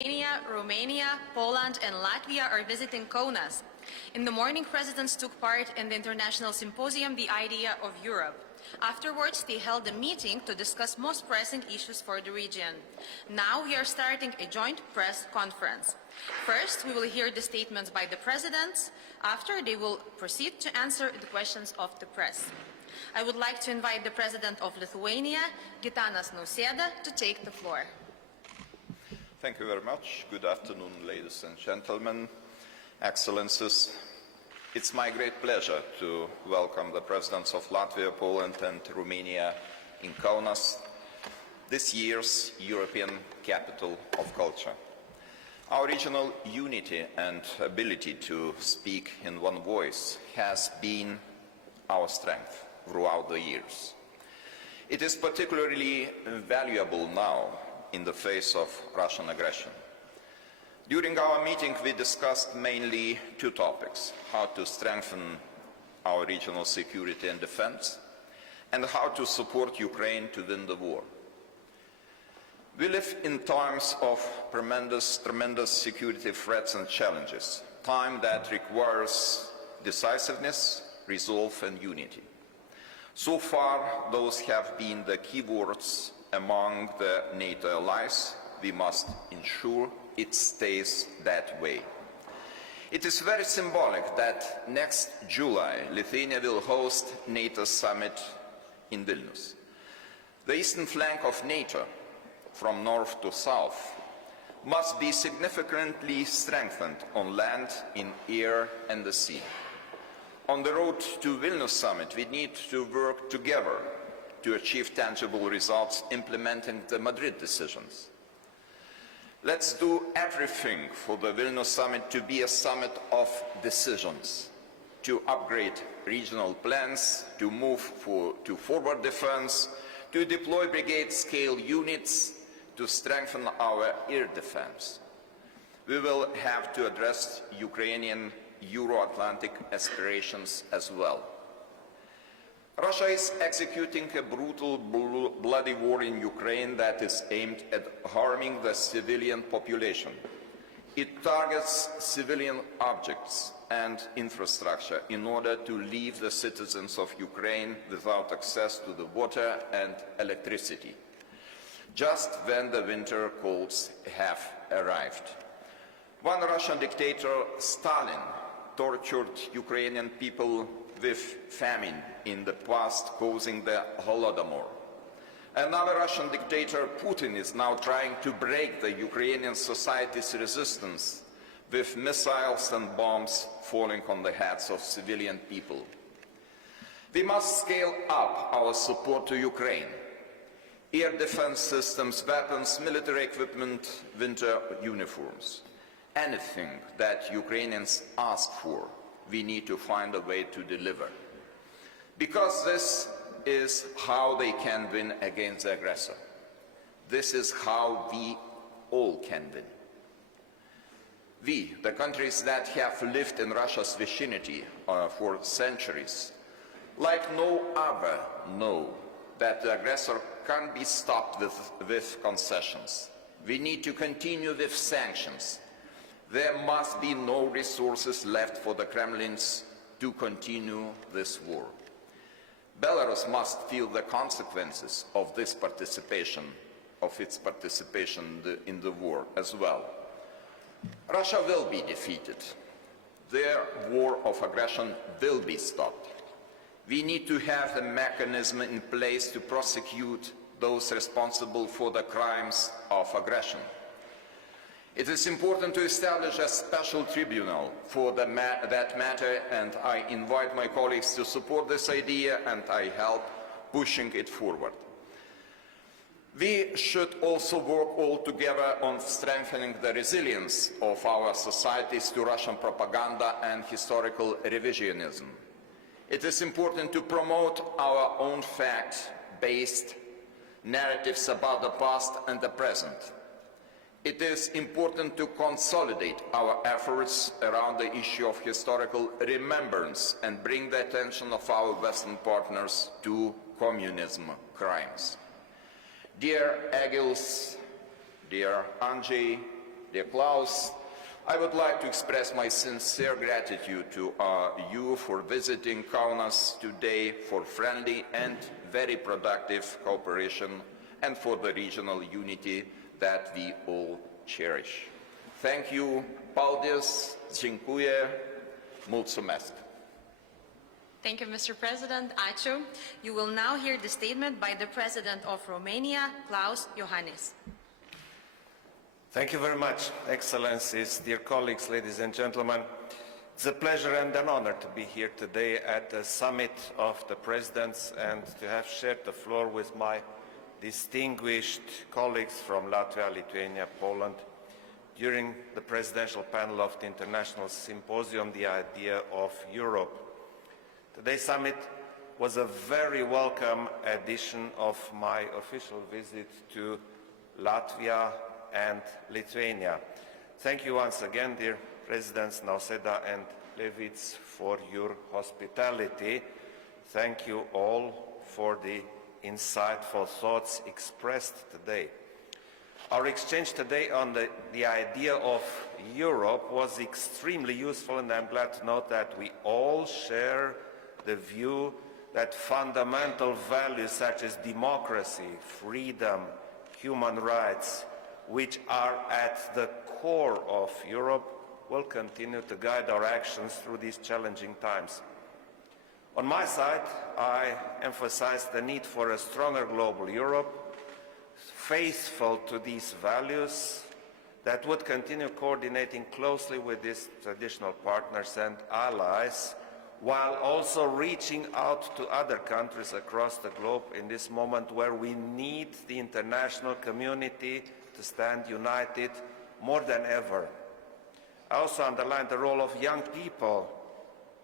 Lithuania, Romania, Poland, and Latvia are visiting Kaunas. In the morning, presidents took part in the international symposium, The Idea of Europe. Afterwards, they held a meeting to discuss most pressing issues for the region. Now we are starting a joint press conference. First, we will hear the statements by the presidents. After, they will proceed to answer the questions of the press. I would like to invite the President of Lithuania, Gitanas Nausėda, to take the floor. Thank you very much. Good afternoon, ladies and gentlemen, Excellencies. It's my great pleasure to welcome the Presidents of Latvia, Poland, and Romania in Kaunas, this year's European Capital of Culture. Our regional unity and ability to speak in one voice has been our strength throughout the years. It is particularly valuable now in the face of Russian aggression. During our meeting, we discussed mainly two topics: how to strengthen our regional security and defense, and how to support Ukraine to win the war. We live in times of tremendous security threats and challenges, time that requires decisiveness, resolve, and unity. So far, those have been the key words among the NATO allies. We must ensure it stays that way. It is very symbolic that next July, Lithuania will host NATO summit in Vilnius. The eastern flank of NATO, from north to south, must be significantly strengthened on land, in air, and the sea. On the road to Vilnius summit, we need to work together to achieve tangible results implementing the Madrid decisions. Let's do everything for the Vilnius summit to be a summit of decisions, to upgrade regional plans, to move to forward defense, to deploy brigade-scale units, to strengthen our air defense. We will have to address Ukrainian Euro-Atlantic aspirations as well. Russia is executing a brutal, bloody war in Ukraine that is aimed at harming the civilian population. It targets civilian objects and infrastructure in order to leave the citizens of Ukraine without access to the water and electricity, just when the winter colds have arrived. One Russian dictator, Stalin, tortured Ukrainian people with famine in the past, causing the Holodomor. Another Russian dictator, Putin, is now trying to break the Ukrainian society's resistance with missiles and bombs falling on the heads of civilian people. We must scale up our support to Ukraine. Air defense systems, weapons, military equipment, winter uniforms. Anything that Ukrainians ask for, we need to find a way to deliver. Because this is how they can win against the aggressor. This is how we all can win. We, the countries that have lived in Russia's vicinity for centuries, like no other, know that the aggressor can't be stopped with concessions. We need to continue with sanctions. There must be no resources left for the Kremlins to continue this war. Belarus must feel the consequences of this participation, of its participation in the war as well. Russia will be defeated. Their war of aggression will be stopped. We need to have a mechanism in place to prosecute those responsible for the crimes of aggression. It is important to establish a special tribunal for that matter, and I invite my colleagues to support this idea, and I help pushing it forward. We should also work all together on strengthening the resilience of our societies to Russian propaganda and historical revisionism. It is important to promote our own fact-based narratives about the past and the present. It is important to consolidate our efforts around the issue of historical remembrance and bring the attention of our Western partners to communism crimes. Dear Egils, dear Andrzej, Dear Klaus, I would like to express my sincere gratitude to you for visiting Kaunas today, for friendly and very productive cooperation, and for the regional unity that we all cherish. Thank you. Paldies. Dziękuję. Mulțumesc. Thank you, Mr. President. Ačiū. You will now hear the statement by the President of Romania, Klaus Iohannis. Thank you very much, Excellencies, dear colleagues, ladies and gentlemen. It's a pleasure and an honor to be here today at the summit of the presidents and to have shared the floor with my distinguished colleagues from Latvia, Lithuania, Poland during the presidential panel of the International Symposium, The Idea of Europe. Today's summit was a very welcome addition of my official visit to Latvia and Lithuania. Thank you once again, dear Presidents Nausėda and Levits, for your hospitality. Thank you all for the insightful thoughts expressed today. Our exchange today on the idea of Europe was extremely useful, and I'm glad to note that we all share the view that fundamental values such as democracy, freedom, human rights, which are at the core of Europe, will continue to guide our actions through these challenging times. On my side, I emphasize the need for a stronger global Europe, faithful to these values, that would continue coordinating closely with these traditional partners and allies, while also reaching out to other countries across the globe in this moment where we need the international community to stand united more than ever. I also underline the role of young people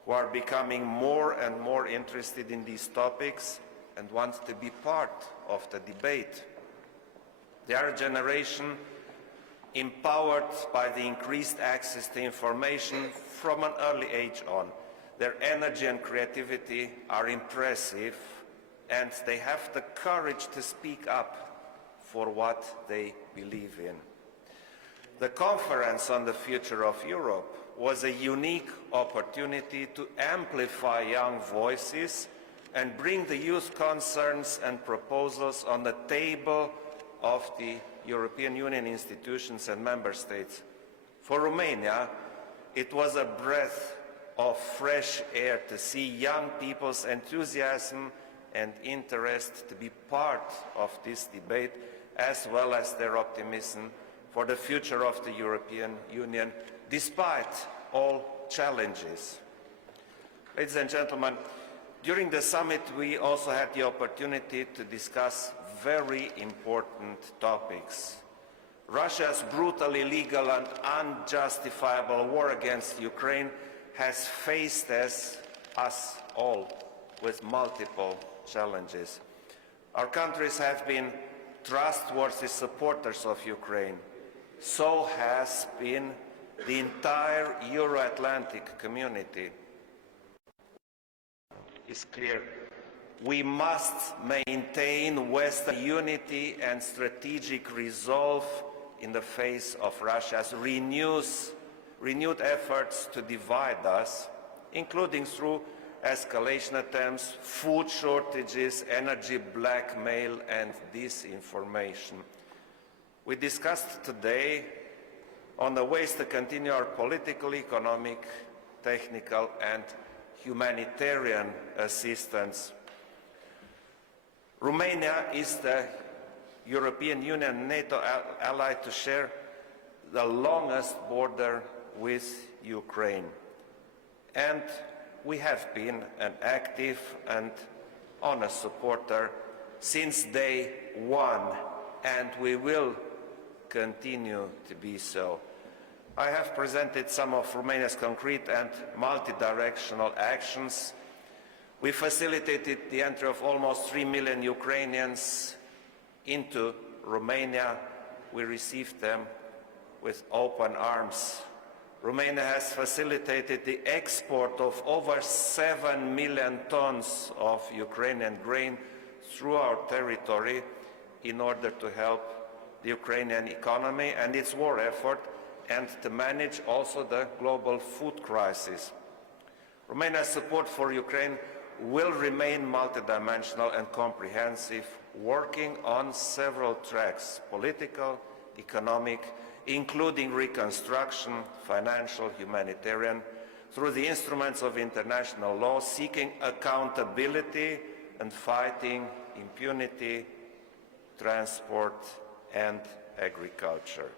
who are becoming more and more interested in these topics and want to be part of the debate. They are a generation empowered by the increased access to information from an early age on. Their energy and creativity are impressive, and they have the courage to speak up for what they believe in. The conference on the future of Europe was a unique opportunity to amplify young voices and bring the youth concerns and proposals on the table of the European Union institutions and member states. For Romania, it was a breath of fresh air to see young people's enthusiasm and interest to be part of this debate, as well as their optimism for the future of the European Union, despite all challenges. Ladies and gentlemen, during the summit we also had the opportunity to discuss very important topics. Russia's brutal, illegal and unjustifiable war against Ukraine has faced us all with multiple challenges. Our countries have been trustworthy supporters of Ukraine. So has been the entire Euro-Atlantic community. It's clear. We must maintain Western unity and strategic resolve in the face of Russia's renewed efforts to divide us, including through escalation attempts, food shortages, energy blackmail, and disinformation. We discussed today on the ways to continue our political, economic, technical, and humanitarian assistance. Romania is the European Union NATO ally to share the longest border with Ukraine. And we have been an active and honest supporter since day one, and we will continue to be so. I have presented some of Romania's concrete and multi-directional actions. We facilitated the entry of almost 3 million Ukrainians into Romania. We received them with open arms. Romania has facilitated the export of over 7 million tons of Ukrainian grain through our territory in order to help the Ukrainian economy and its war effort, and to manage also the global food crisis. Romania's support for Ukraine will remain multidimensional and comprehensive, working on several tracks: political, economic, including reconstruction, financial, humanitarian, through the instruments of international law, seeking accountability and fighting impunity, transport, and agriculture.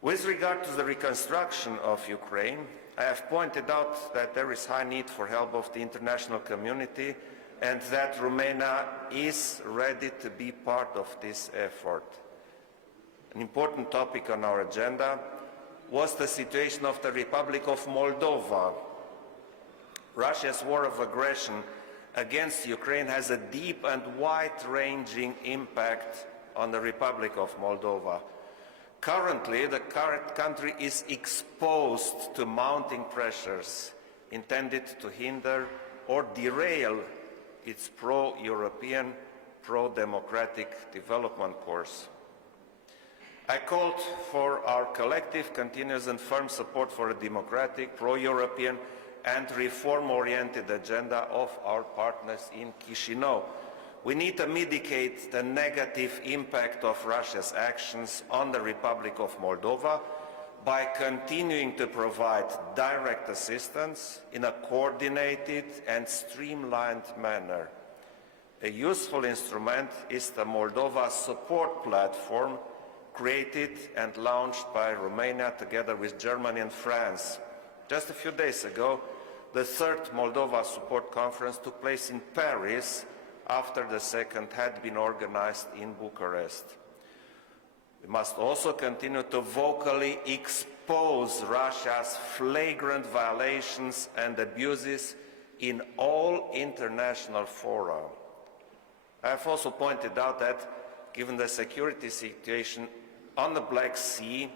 With regard to the reconstruction of Ukraine, I have pointed out that there is high need for help of the international community and that Romania is ready to be part of this effort. An important topic on our agenda was the situation of the Republic of Moldova. Russia's war of aggression against Ukraine has a deep and wide-ranging impact on the Republic of Moldova. Currently, the country is exposed to mounting pressures intended to hinder or derail its pro-European, pro-democratic development course. I called for our collective, continuous and firm support for a democratic, pro-European and reform-oriented agenda of our partners in Chișinău. We need to mitigate the negative impact of Russia's actions on the Republic of Moldova by continuing to provide direct assistance in a coordinated and streamlined manner. A useful instrument is the Moldova Support Platform, created and launched by Romania together with Germany and France. Just a few days ago, the third Moldova Support Conference took place in Paris, after the second had been organized in Bucharest. We must also continue to vocally expose Russia's flagrant violations and abuses in all international fora. I have also pointed out that, given the security situation on the Black Sea,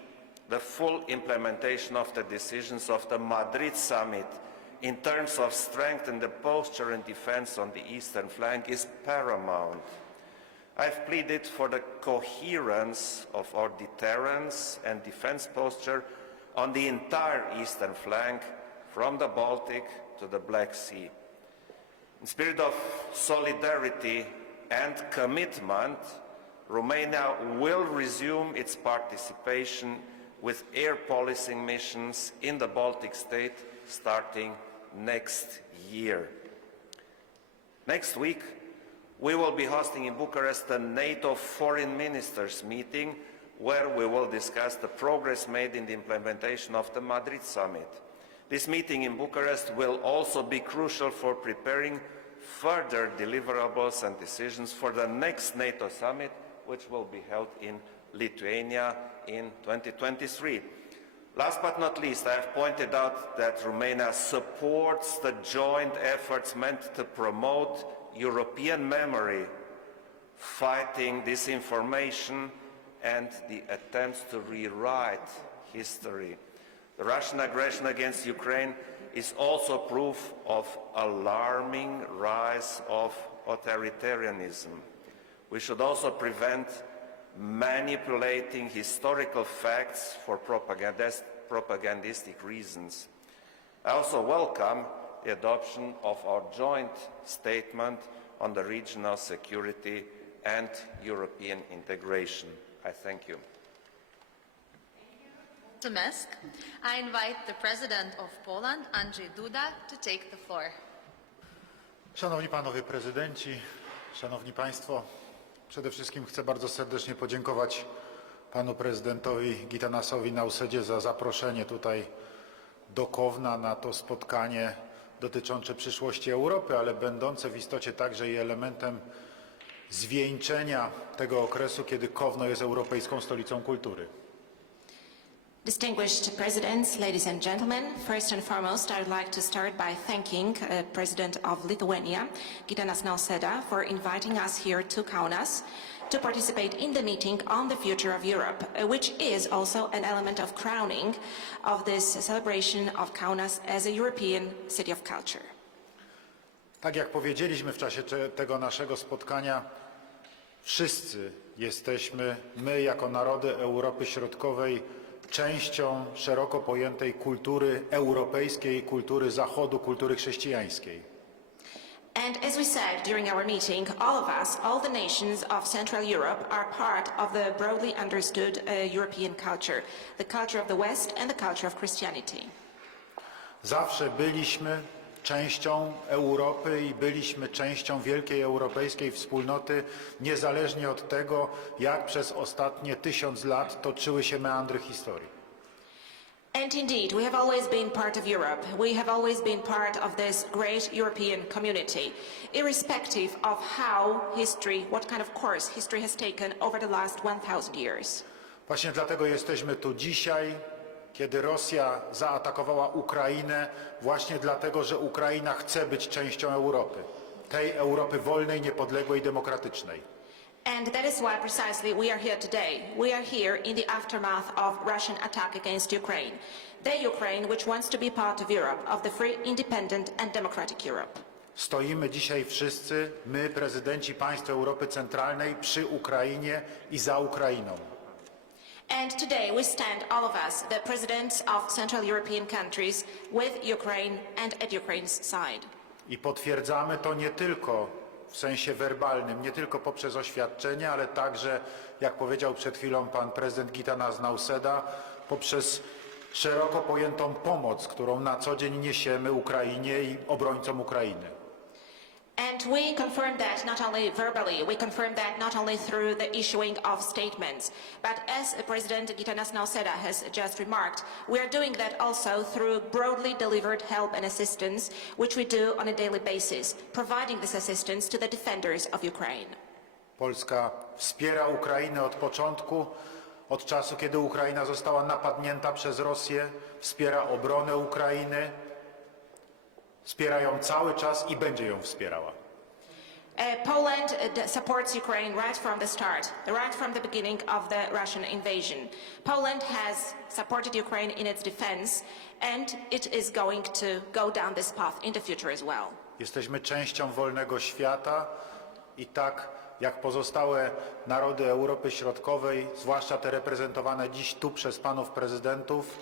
the full implementation of the decisions of the Madrid summit in terms of strength in the posture and defense on the eastern flank is paramount. I've pleaded for the coherence of our deterrence and defense posture on the entire eastern flank, from the Baltic to the Black Sea. In spirit of solidarity and commitment, Romania will resume its participation with air policing missions in the Baltic state starting next year. Next week, we will be hosting in Bucharest a NATO foreign ministers meeting where we will discuss the progress made in the implementation of the Madrid summit. This meeting in Bucharest will also be crucial for preparing further deliverables and decisions for the next NATO summit, which will be held in Lithuania in 2023. Last but not least, I have pointed out that Romania supports the joint efforts meant to promote European memory, fighting disinformation and the attempts to rewrite history. The Russian aggression against Ukraine is also proof of alarming rise of authoritarianism. We should also prevent manipulating historical facts for propagandistic reasons. I also welcome the adoption of our joint statement on the regional security and European integration. I thank you. To Mesk, I invite the President of Poland, Andrzej Duda, to take the floor. Szanowni Panowie Prezydenci, Szanowni Państwo, przede wszystkim chcę bardzo serdecznie podziękować Panu Prezydentowi Gitanasowi Nausedzie za zaproszenie tutaj do Kowna na to spotkanie dotyczące przyszłości Europy, ale będące w istocie także i elementem zwieńczenia tego okresu, kiedy Kowno jest europejską stolicą kultury. Distinguished Presidents, ladies and gentlemen, first and foremost, I would like to start by thanking President of Lithuania, Gitanas Nausėda, for inviting us here to Kaunas to participate in the meeting on the future of Europe, which is also an element of crowning of this celebration of Kaunas as a European city of culture. Tak jak powiedzieliśmy w czasie tego naszego spotkania, wszyscy Jesteśmy my, jako narody Europy Środkowej, częścią szeroko pojętej kultury europejskiej, kultury Zachodu, kultury chrześcijańskiej. And as we said during our meeting, all of us, all the nations of Central Europe, are part of the broadly understood European culture, the culture of the West and the culture of Christianity. Zawsze byliśmy częścią Europy i byliśmy częścią wielkiej europejskiej wspólnoty, niezależnie od tego, jak przez ostatnie 1000 lat toczyły się meandry historii. And indeed, we have always been part of Europe. We have always been part of this great European community, irrespective of how history, what kind of course history has taken over the last 1000 years. Właśnie dlatego jesteśmy tu dzisiaj, kiedy Rosja zaatakowała Ukrainę, właśnie dlatego, że Ukraina chce być częścią Europy, tej Europy wolnej, niepodległej, demokratycznej. And that is why precisely we are here today. We are here in the aftermath of Russian attack against Ukraine. The Ukraine which wants to be part of Europe, of the free, independent and democratic Europe. Stoimy dzisiaj wszyscy, my, prezydenci państw Europy Centralnej, przy Ukrainie i za Ukrainą. And today we stand, all of us, the presidents of Central European countries, with Ukraine and at Ukraine's side. I potwierdzamy to nie tylko w sensie werbalnym, nie tylko poprzez oświadczenie, ale także, jak powiedział przed chwilą pan prezydent Gitanas Nauseda, poprzez szeroko pojętą pomoc, którą na co dzień niesiemy Ukrainie i obrońcom Ukrainy. And we confirm that not only verbally, we confirm that not only through the issuing of statements, but as President Gitanas Nauseda has just remarked, we are doing that also through broadly delivered help and assistance, which we do on a daily basis, providing this assistance to the defenders of Ukraine. Polska wspiera Ukrainę od początku, od czasu, kiedy Ukraina została napadnięta przez Rosję, wspiera obronę Ukrainy, wspiera ją cały czas i będzie ją wspierała. Poland supports Ukraine right from the start, right from the beginning of the Russian invasion. Poland has supported Ukraine in its defense, and it is going to go down this path in the future as well. Jesteśmy częścią wolnego świata i tak jak pozostałe narody Europy Środkowej, zwłaszcza te reprezentowane dziś tu przez panów prezydentów,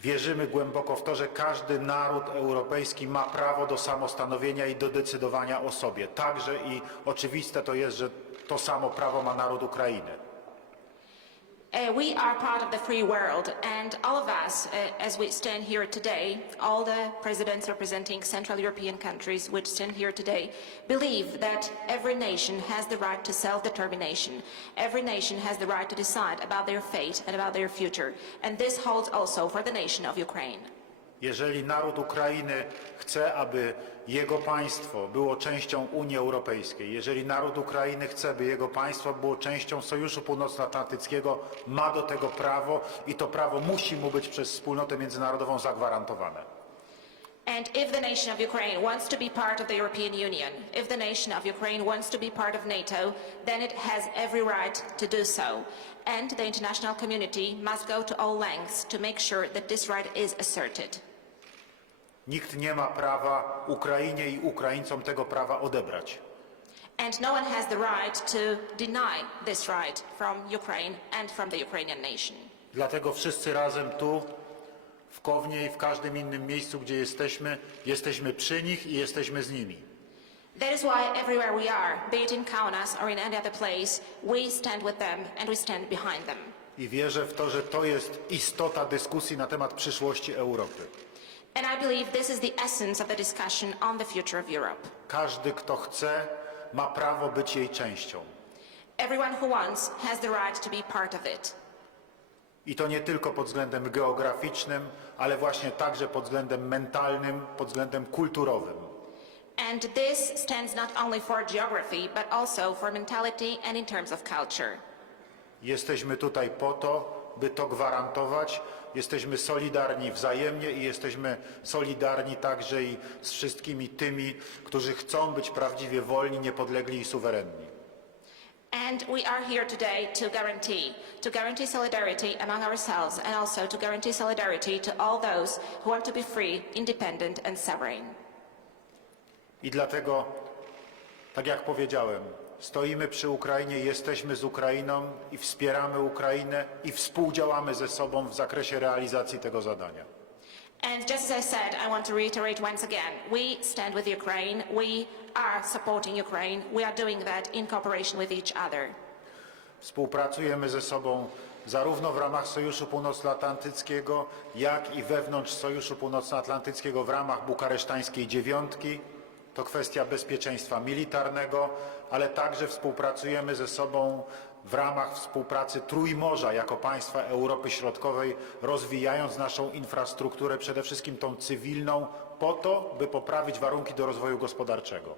wierzymy głęboko w to, że każdy naród europejski ma prawo do samostanowienia i do decydowania o sobie. Także i oczywiste to jest, że to samo prawo ma naród Ukrainy. We are part of the free world, and all of us, as we stand here today, all the presidents representing Central European countries which stand here today, believe that every nation has the right to self-determination. Every nation has the right to decide about their fate and about their future, and this holds also for the nation of Ukraine. Jeżeli naród Ukrainy chce, aby jego państwo było częścią Unii Europejskiej, jeżeli naród Ukrainy chce, by jego państwo było częścią Sojuszu Północnoatlantyckiego, ma do tego prawo i to prawo musi mu być przez wspólnotę międzynarodową zagwarantowane. And if the nation of Ukraine wants to be part of the European Union, if the nation of Ukraine wants to be part of NATO, then it has every right to do so. And the international community must go to all lengths to make sure that this right is asserted. Nikt nie ma prawa Ukrainie i Ukraińcom tego prawa odebrać. And no one has the right to deny this right from Ukraine and from the Ukrainian nation. Dlatego wszyscy razem tu, w Kownie i w każdym innym miejscu, gdzie jesteśmy przy nich i jesteśmy z nimi. That is why everywhere we are, be it in Kaunas or in any other place, we stand with them and we stand behind them. I wierzę w to, że to jest istota dyskusji na temat przyszłości Europy. And I believe this is the essence of the discussion on the future of Europe. Każdy, kto chce, ma prawo być jej częścią. Everyone who wants has the right to be part of it. I to nie tylko pod względem geograficznym, ale właśnie także pod względem mentalnym, pod względem kulturowym. And this stands not only for geography, but also for mentality and in terms of culture. Jesteśmy tutaj po to, by to gwarantować. Jesteśmy solidarni wzajemnie i jesteśmy solidarni także i z wszystkimi tymi, którzy chcą być prawdziwie wolni, niepodlegli i suwerenni. And we are here today to guarantee solidarity among ourselves and also to guarantee solidarity to all those who want to be free, independent and sovereign. I dlatego, tak jak powiedziałem, stoimy przy Ukrainie, jesteśmy z Ukrainą i wspieramy Ukrainę i współdziałamy ze sobą w zakresie realizacji tego zadania. And just as I said, I want to reiterate once again, we stand with Ukraine, we are supporting Ukraine, we are doing that in cooperation with each other. Współpracujemy ze sobą zarówno w ramach Sojuszu Północnoatlantyckiego, jak i wewnątrz Sojuszu Północnoatlantyckiego w ramach bukaresztańskiej dziewiątki. To kwestia bezpieczeństwa militarnego, ale także współpracujemy ze sobą w ramach współpracy Trójmorza jako państwa Europy Środkowej, rozwijając naszą infrastrukturę, przede wszystkim tą cywilną, po to, by poprawić warunki do rozwoju gospodarczego.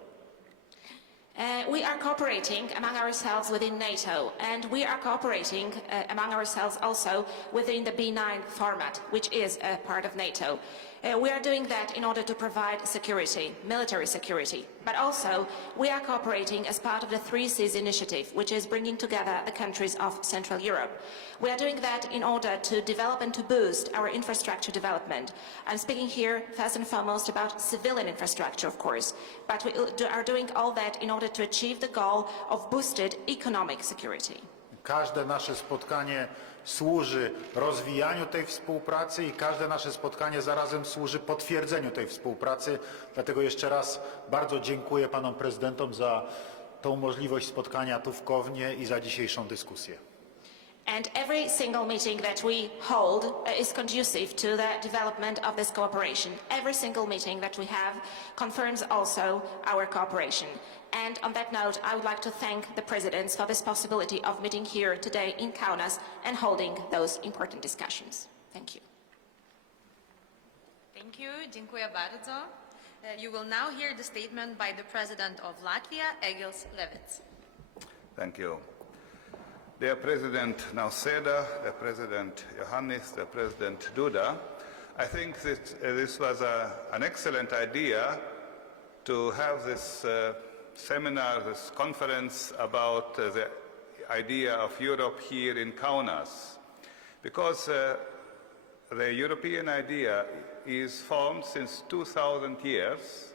We are cooperating among ourselves within NATO, and we are cooperating among ourselves also within the B9 format, which is a part of NATO. We are doing that in order to provide security, military security, but also we are cooperating as part of the Three Seas initiative, which is bringing together the countries of Central Europe. We are doing that in order to develop and to boost our infrastructure development. I'm speaking here first and foremost about civilian infrastructure, of course, but we are doing all that in order to achieve the goal of boosted economic security. Każde nasze spotkanie służy rozwijaniu tej współpracy i każde nasze spotkanie zarazem służy potwierdzeniu tej współpracy. Dlatego jeszcze raz bardzo dziękuję panom prezydentom za tą możliwość spotkania tu w Kownie i za dzisiejszą dyskusję. And every single meeting that we hold is conducive to the development of this cooperation. Every single meeting that we have confirms also our cooperation. And on that note, I would like to thank the presidents for this possibility of meeting here today in Kaunas and holding those important discussions. Thank you. Thank you. Dziękuję bardzo. You will now hear the statement by the President of Latvia, Egils Levits. Thank you. Dear President Nausėda, the President Johannes, the President Duda, I think that this was an excellent idea to have this seminar, this conference about the idea of Europe here in Kaunas, because the European idea is formed since 2000 years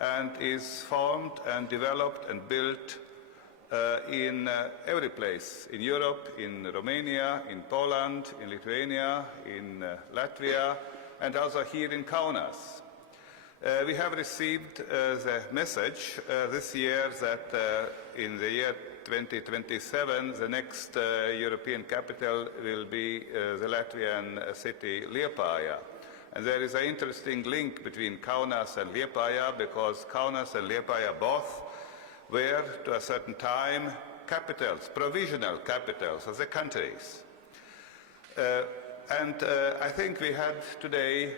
and is formed and developed and built in every place, in Europe, in Romania, in Poland, in Lithuania, in Latvia, and also here in Kaunas. We have received the message this year that in the year 2027, the next European capital will be the Latvian city Liepāja. And there is an interesting link between Kaunas and Liepāja, because Kaunas and Liepāja both were, to a certain time, capitals, provisional capitals of the countries. I think we had today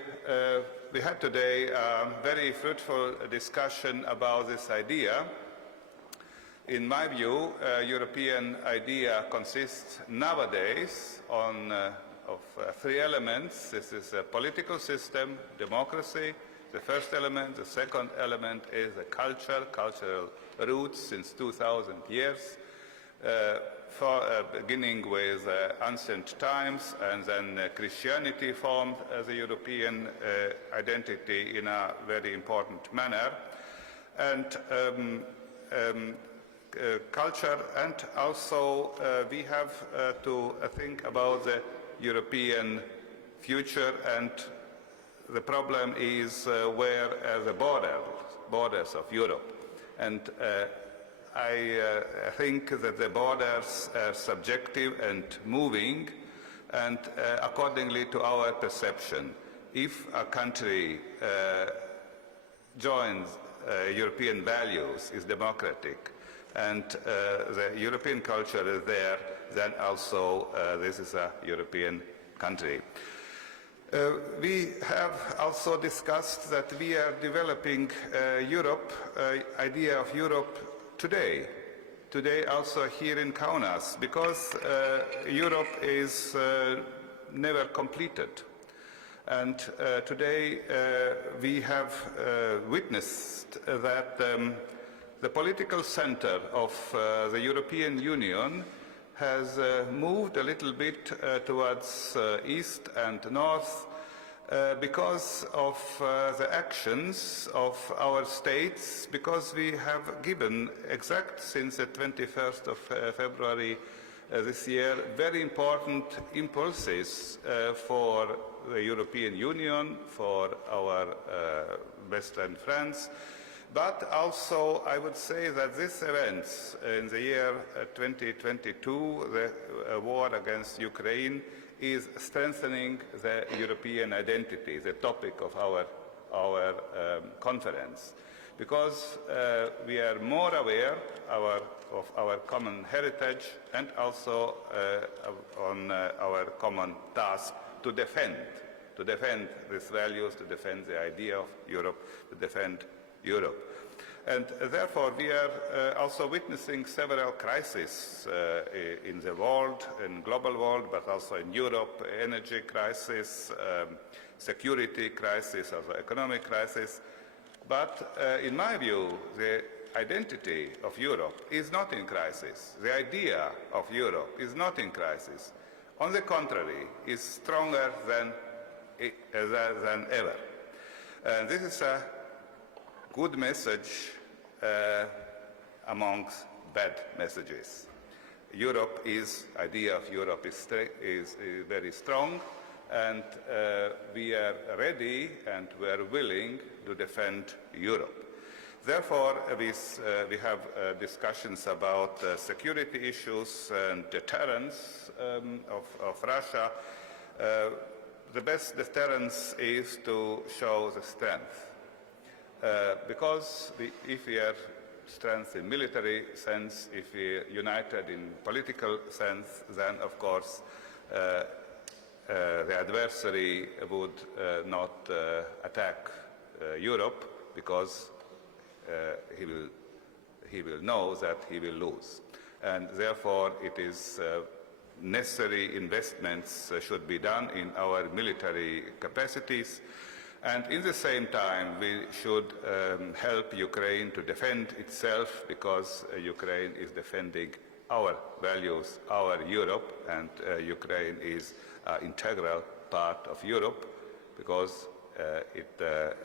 a very fruitful discussion about this idea. In my view, European idea consists nowadays of three elements. This is a political system, democracy, the first element. The second element is a culture, cultural roots since 2000 years, beginning with ancient times, and then Christianity formed the European identity in a very important manner, and culture, and also we have to think about the European future, and the problem is where the borders of Europe. And I think that the borders are subjective and moving, and accordingly to our perception. If a country joins European values, is democratic, and the European culture is there, then also this is a European country. We have also discussed that we are developing Europe, idea of Europe today also here in Kaunas, because Europe is never completed. And today we have witnessed that the political center of the European Union has moved a little bit towards east and north, because of the actions of our states, because we have given, since the 21st of February this year, very important impulses for the European Union, for our Western friends, but also I would say that these events in the year 2022, the war against Ukraine, is strengthening the European identity, the topic of our conference, because we are more aware of our common heritage and also on our common task to defend these values, to defend the idea of Europe, to defend Europe. And therefore, we are also witnessing several crises in the world, in global world, but also in Europe: energy crisis, security crisis, also economic crisis. But in my view, the identity of Europe is not in crisis. The idea of Europe is not in crisis. On the contrary, is stronger than ever. And this is a good message amongst bad messages. Idea of Europe is very strong, and we are ready and we are willing to defend Europe. Therefore, we have discussions about security issues and deterrence of Russia. The best deterrence is to show the strength. Because if we are strength in military sense, if we are united in political sense, then of course the adversary would not attack Europe, because he will know that he will lose. And therefore it is necessary investments should be done in our military capacities. And in the same time, we should help Ukraine to defend itself, because Ukraine is defending our values, our Europe, and Ukraine is an integral part of Europe, because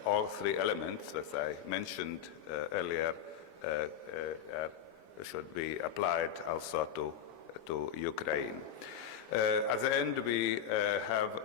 all three elements that I mentioned earlier should be applied also to Ukraine. At the end, we have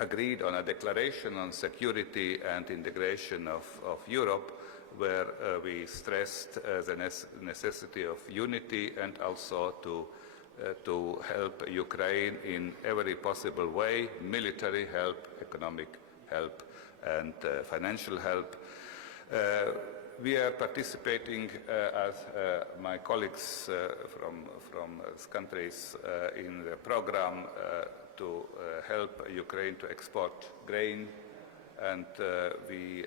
agreed on a declaration on security and integration of Europe, where we stressed the necessity of unity and also to help Ukraine in every possible way: military help, economic help, and financial help. We are participating, as my colleagues from countries in the program to help Ukraine to export grain, and we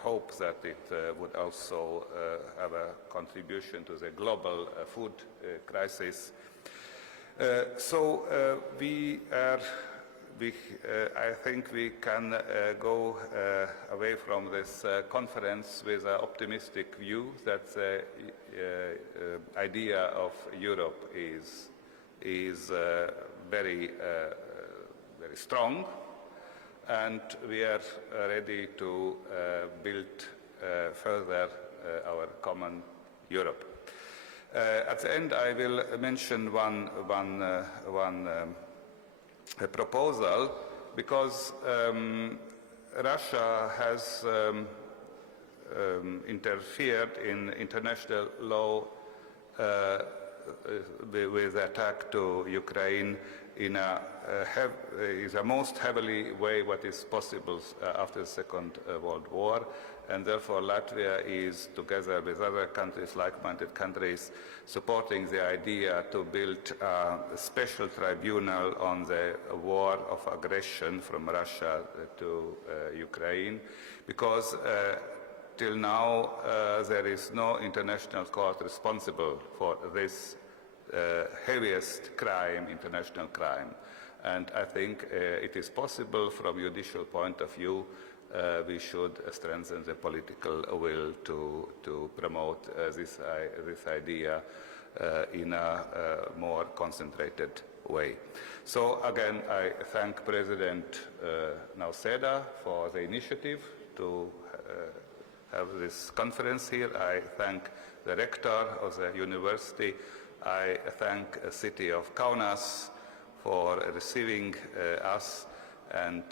hope that it would also have a contribution to the global food crisis. I think we can go away from this conference with an optimistic view that the idea of Europe is very strong, and we are ready to build further our common Europe. At the end, I will mention one proposal, because Russia has interfered in international law with the attack to Ukraine in a most heavily way what is possible after the Second World War, and therefore Latvia is, together with other countries, like-minded countries, supporting the idea to build a special tribunal on the war of aggression from Russia to Ukraine, because till now there is no international court responsible for this heaviest crime, international crime. And I think it is possible from judicial point of view. We should strengthen the political will to promote this idea in a more concentrated way. So again, I thank President Nausėda for the initiative to have this conference here. I thank the rector of the university. I thank the city of Kaunas for receiving us, and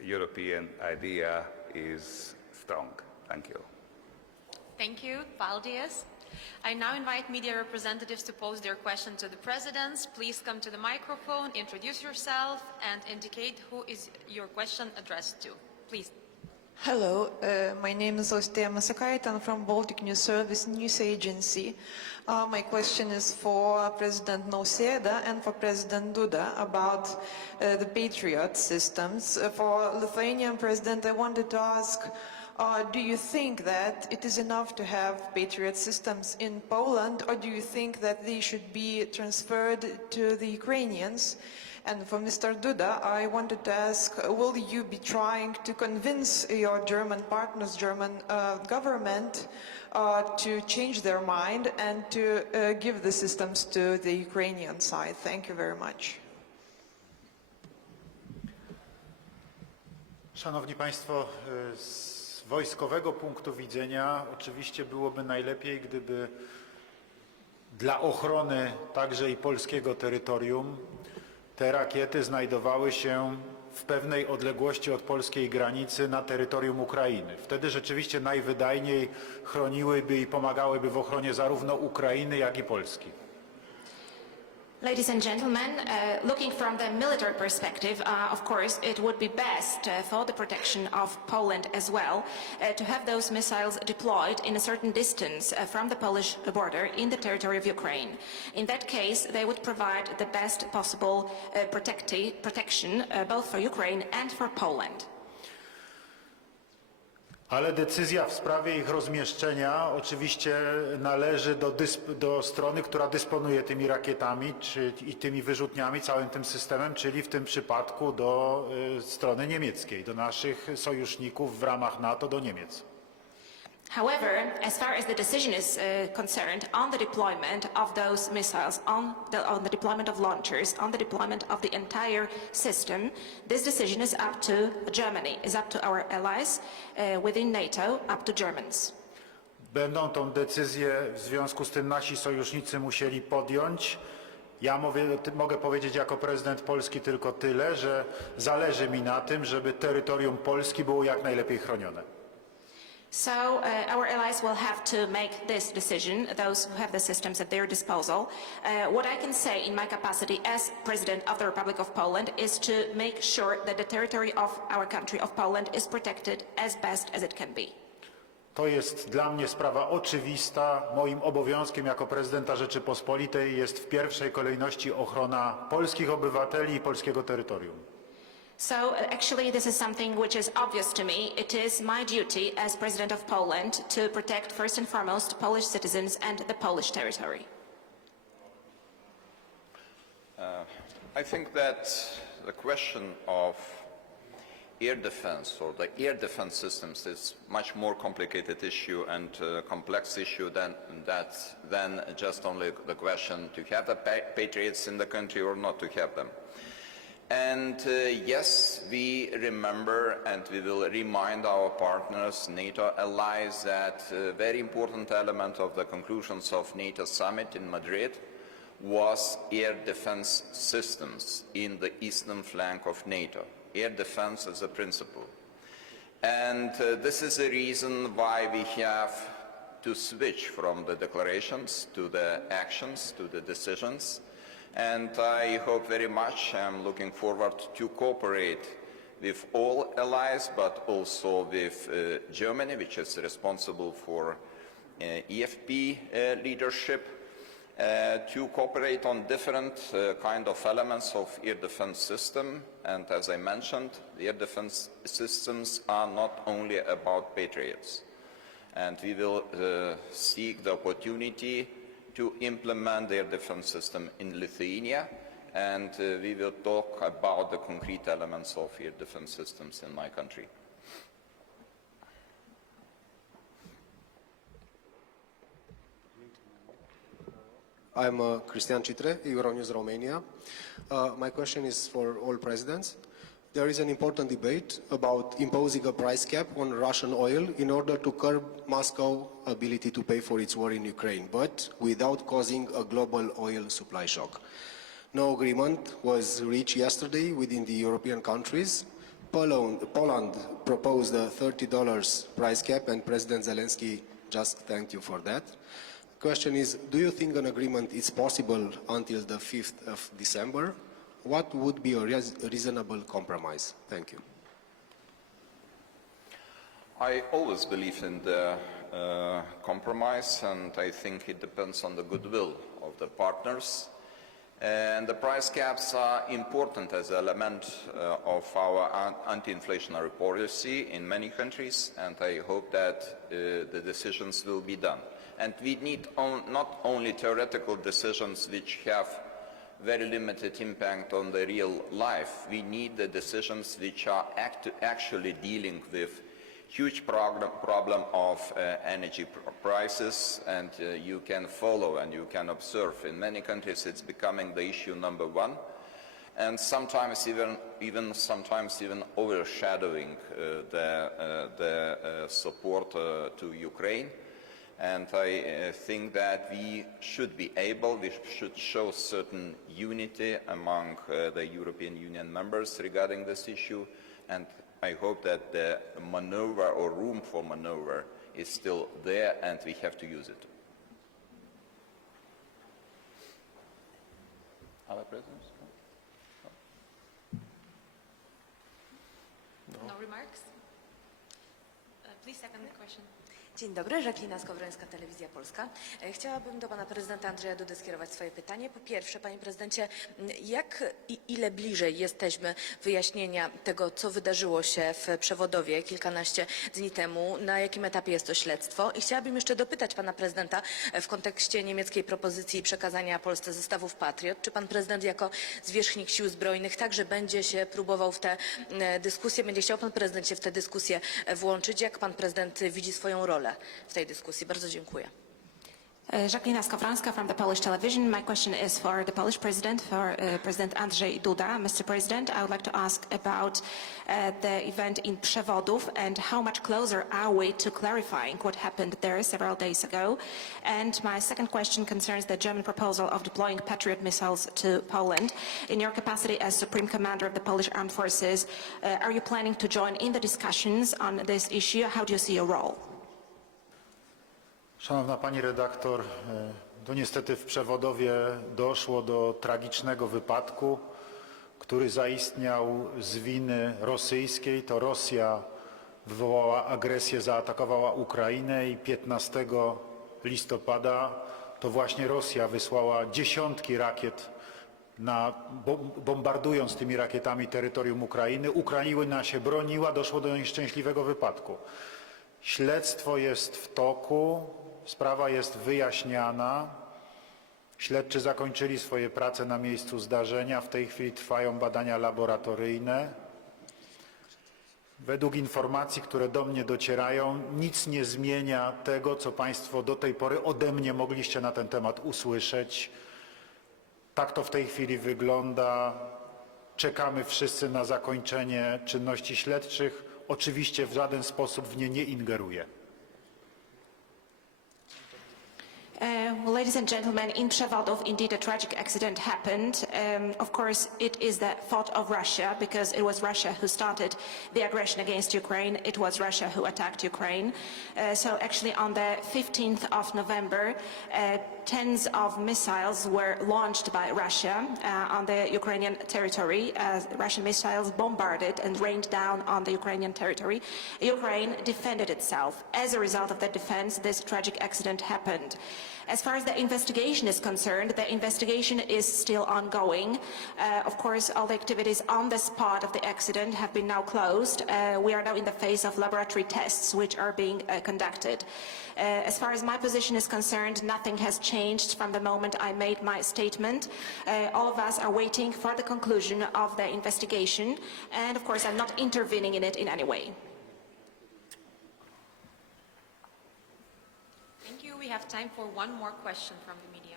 European idea is strong. Thank you. Thank you, Valdies. I now invite media representatives to pose their question to the presidents. Please come to the microphone, introduce yourself, and indicate who is your question addressed to. Please. Hello, my name is Ostea Masakaita. I'm from Baltic News Service news agency. My question is for President Nausėda and for President Duda about the Patriot systems. For Lithuanian President, I wanted to ask, do you think that it is enough to have Patriot systems in Poland, or do you think that they should be transferred to the Ukrainians? And for Mr. Duda, I wanted to ask, will you be trying to convince your German partners, German government, to change their mind and to give the systems to the Ukrainian side? Thank you very much. Szanowni Państwo, z wojskowego punktu widzenia oczywiście byłoby najlepiej, gdyby dla ochrony także i polskiego terytorium te rakiety znajdowały się w pewnej odległości od polskiej granicy na terytorium Ukrainy. Wtedy rzeczywiście najwydajniej chroniłyby i pomagałyby w ochronie zarówno Ukrainy, jak i Polski. Ladies and gentlemen, looking from the military perspective, of course, it would be best for the protection of Poland as well to have those missiles deployed in a certain distance from the Polish border in the territory of Ukraine. In that case, they would provide the best possible protection both for Ukraine and for Poland. Ale decyzja w sprawie ich rozmieszczenia oczywiście należy do strony, która dysponuje tymi rakietami i tymi wyrzutniami, całym tym systemem, czyli w tym przypadku do strony niemieckiej, do naszych sojuszników w ramach NATO, do Niemiec. However, as far as the decision is concerned on the deployment of those missiles, on the deployment of launchers, on the deployment of the entire system, this decision is up to Germany, is up to our allies within NATO, up to Germans. Będą tą decyzję w związku z tym nasi sojusznicy musieli podjąć. Ja mogę powiedzieć jako prezydent Polski tylko tyle, że zależy mi na tym, żeby terytorium Polski było jak najlepiej chronione. So our allies will have to make this decision, those who have the systems at their disposal. What I can say in my capacity as President of the Republic of Poland is to make sure that the territory of our country, of Poland, is protected as best as it can be. To jest dla mnie sprawa oczywista. Moim obowiązkiem jako prezydenta Rzeczypospolitej jest w pierwszej kolejności ochrona polskich obywateli i polskiego terytorium. So actually this is something which is obvious to me. It is my duty as President of Poland to protect first and foremost Polish citizens and the Polish territory. I think that the question of air defense or the air defense systems is much more complicated issue and complex issue than just only the question to have the patriots in the country or not to have them. And yes, we remember and we will remind our partners, NATO allies, that a very important element of the conclusions of NATO summit in Madrid was air defense systems in the eastern flank of NATO. Air defense as a principle. And this is the reason why we have to switch from the declarations to the actions, to the decisions. And I hope very much, I'm looking forward to cooperate with all allies, but also with Germany, which is responsible for EFP leadership, to cooperate on different kind of elements of air defense system. And as I mentioned, the air defense systems are not only about patriots. And we will seek the opportunity to implement their defense system in Lithuania, and we will talk about the concrete elements of air defense systems in my country. I'm Cristian Citre, Euronews Romania. My question is for all presidents. There is an important debate about imposing a price cap on Russian oil in order to curb Moscow's ability to pay for its war in Ukraine, but without causing a global oil supply shock. No agreement was reached yesterday within the European countries. Poland proposed a $30 price cap, and President Zelensky just thanked you for that. The question is, do you think an agreement is possible until the 5th of December? What would be a reasonable compromise? Thank you. I always believe in the compromise, and I think it depends on the goodwill of the partners. And the price caps are important as an element of our anti-inflationary policy in many countries, and I hope that the decisions will be done. And we need not only theoretical decisions which have very limited impact on the real life. We need the decisions which are actually dealing with huge problem of energy prices, and you can follow and you can observe in many countries it's becoming the issue number one, and sometimes even overshadowing the support to Ukraine. And I think that we should show certain unity among the European Union members regarding this issue, and I hope that the maneuver or room for maneuver is still there, and we have to use it. Other presidents? No remarks? Please second the question. Dzień dobry, Żaklina Skowrońska, Telewizja Polska. Chciałabym do pana prezydenta Andrzeja Dudy skierować swoje pytanie. Po pierwsze, panie prezydencie, jak i ile bliżej jesteśmy wyjaśnienia tego, co wydarzyło się w Przewodowie kilkanaście dni temu, na jakim etapie jest to śledztwo? I chciałabym jeszcze dopytać pana prezydenta w kontekście niemieckiej propozycji przekazania Polsce zestawów Patriot. Czy pan prezydent jako zwierzchnik sił zbrojnych także będzie się próbował w te dyskusje, będzie chciał pan prezydent się w te dyskusje włączyć? Jak pan prezydent widzi swoją rolę w tej dyskusji? Bardzo dziękuję. Żaklina Skowrońska from the Polish television. My question is for the Polish president, for President Andrzej Duda. Mr. President, I would like to ask about the event in Przewodów and how much closer are we to clarifying what happened there several days ago. And my second question concerns the German proposal of deploying Patriot missiles to Poland. In your capacity as Supreme Commander of the Polish Armed Forces, are you planning to join in the discussions on this issue? How do you see your role? Szanowna Pani redaktor, to niestety w Przewodowie doszło do tragicznego wypadku, który zaistniał z winy rosyjskiej. To Rosja wywołała agresję, zaatakowała Ukrainę i 15 listopada to właśnie Rosja wysłała dziesiątki rakiet, bombardując tymi rakietami terytorium Ukrainy. Ukraina się broniła, doszło do nieszczęśliwego wypadku. Śledztwo jest w toku. Sprawa jest wyjaśniana. Śledczy zakończyli swoje prace na miejscu zdarzenia. W tej chwili trwają badania laboratoryjne. Według informacji, które do mnie docierają, nic nie zmienia tego, co Państwo do tej pory ode mnie mogliście na ten temat usłyszeć. Tak to w tej chwili wygląda. Czekamy wszyscy na zakończenie czynności śledczych. Oczywiście w żaden sposób w nie nie ingeruję. Well, ladies and gentlemen, in Przewodów, indeed, a tragic accident happened. Of course, it is the fault of Russia, because it was Russia who started the aggression against Ukraine. It was Russia who attacked Ukraine. So actually, on the 15th of November, tens of missiles were launched by Russia on the Ukrainian territory. Russian missiles bombarded and rained down on the Ukrainian territory. Ukraine defended itself. As a result of that defense, this tragic accident happened. As far as the investigation is concerned, the investigation is still ongoing. Of course, all the activities on the spot of the accident have been now closed. We are now in the phase of laboratory tests, which are being conducted. As far as my position is concerned, nothing has changed from the moment I made my statement. All of us are waiting for the conclusion of the investigation, and of course, I'm not intervening in it in any way. Thank you. We have time for one more question from the media.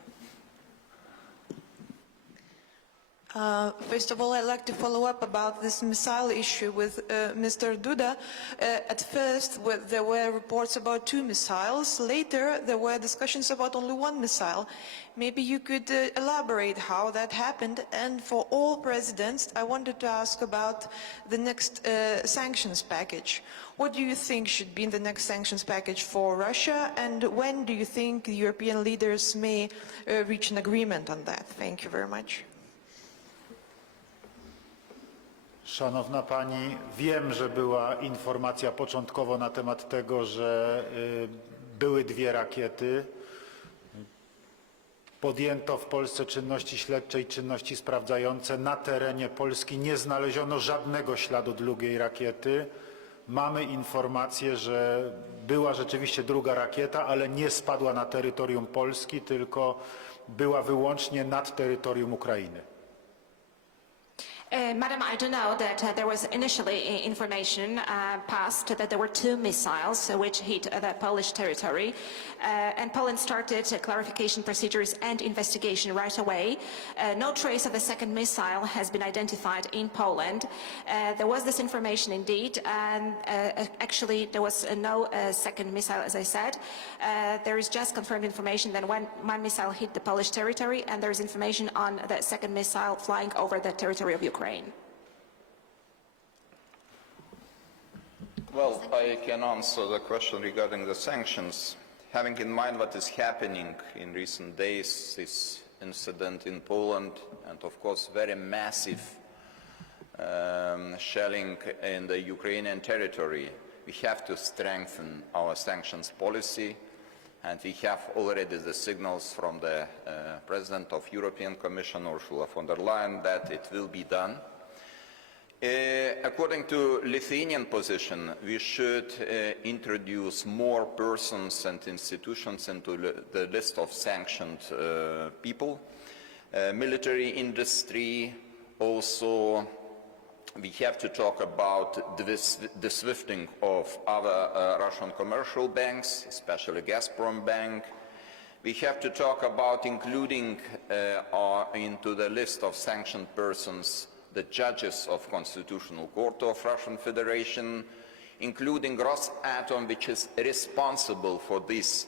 First of all, I'd like to follow up about this missile issue with Mr. Duda. At first, there were reports about 2 missiles. Later, there were discussions about only 1 missile. Maybe you could elaborate how that happened. And for all presidents, I wanted to ask about the next sanctions package. What do you think should be in the next sanctions package for Russia? And when do you think the European leaders may reach an agreement on that? Thank you very much. Szanowna Pani, wiem, że była informacja początkowo na temat tego, że były 2 rakiety. Podjęto w Polsce czynności śledcze i czynności sprawdzające. Na terenie Polski nie znaleziono żadnego śladu 2 rakiety. Mamy informację, że była rzeczywiście 2 rakieta, ale nie spadła na terytorium Polski, tylko była wyłącznie nad terytorium Ukrainy. Madam, I do know that there was initially information passed that there were 2 missiles which hit the Polish territory, and Poland started clarification procedures and investigation right away. No trace of a second missile has been identified in Poland. There was this information indeed, and actually there was no second missile, as I said. There is just confirmed information that one missile hit the Polish territory, and there is information on the second missile flying over the territory of Ukraine. Well, I can answer the question regarding the sanctions. Having in mind what is happening in recent days, this incident in Poland, and of course very massive shelling in the Ukrainian territory, we have to strengthen our sanctions policy, and we have already the signals from the President of European Commission, Ursula von der Leyen, that it will be done. According to Lithuanian position, we should introduce more persons and institutions into the list of sanctioned people. Military industry, also we have to talk about the swifting of other Russian commercial banks, especially Gazprom Bank. We have to talk about including into the list of sanctioned persons the judges of Constitutional Court of Russian Federation, including Rosatom, which is responsible for these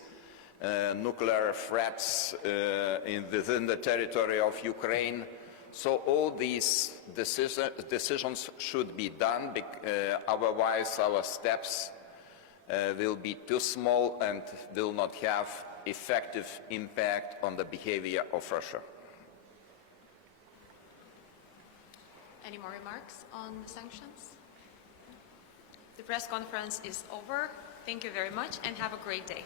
nuclear threats within the territory of Ukraine. So all these decisions should be done, otherwise our steps will be too small and will not have effective impact on the behavior of Russia. Any more remarks on the sanctions? The press conference is over. Thank you very much and have a great day.